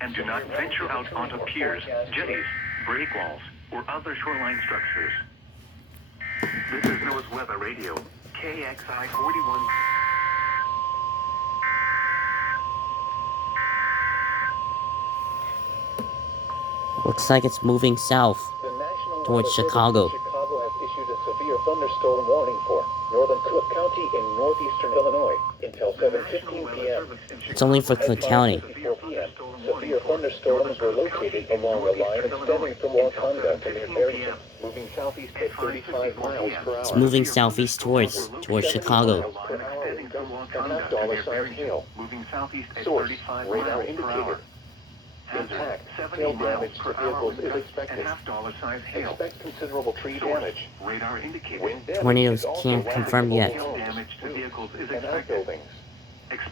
and do not venture out onto piers, jetties, breakwalls, or other shoreline structures. This is NOAA's Weather Radio, KXI 41. Looks like it's moving south towards Chicago. Chicago has issued a severe thunderstorm warning for northern Cook County and northeastern Illinois until 7:15 p.m. It's only for Cook County. 4 p.m. Severe thunderstorms were located along a line extending from Wakanda to near Barrington, moving southeast at 35 miles per hour. It's moving southeast towards Chicago. Per hour, and $5 hail. Source, radar indicator. Impact, hail damage to vehicles is expected. Expect considerable tree damage. Wind damage Tornadoes is also can't likely confirm to yet. homes, roofs, and outbuildings.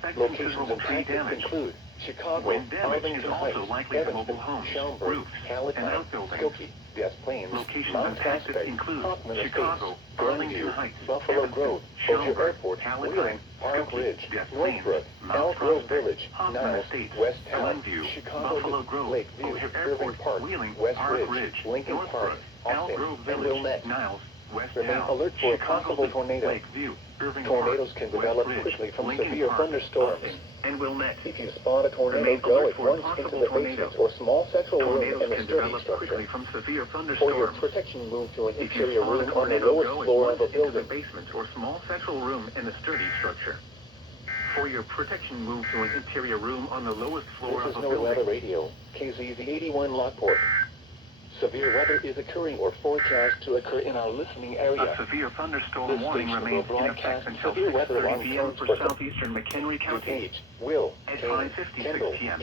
Locations impacted include Chicago, Arlington Heights, Evanston, Schaumburg, Palatine, Skokie, Des Plaines, Mount Prospect, Hoffman Estates, Glenview, Buffalo Grove, Bossier Airport, Wheeling, Park Ridge, Northbrook, Elk Grove Village, Niles, West Town, Chicago, Lakeview, Irving Park, West Ridge, Lincoln Park, Austin, and Wilmette. Remain alert for a possible tornado. Tornadoes can develop quickly from severe thunderstorms. If you spot a tornado, go at once into the basement or small central room in the sturdy structure. For your protection, move to an interior room on the lowest floor of a building. For your protection, move to an interior room on the lowest floor This of is a NOAA Weather building. Radio, KZZ 81 Lockport. Severe weather is occurring or forecast to occur in our listening area. A severe thunderstorm This warning station remains will in effect broadcast until severe weather 6:30 along p.m. coast for for southeastern McHenry County Page, Will, at Kane, 5:56 Kendall, p.m.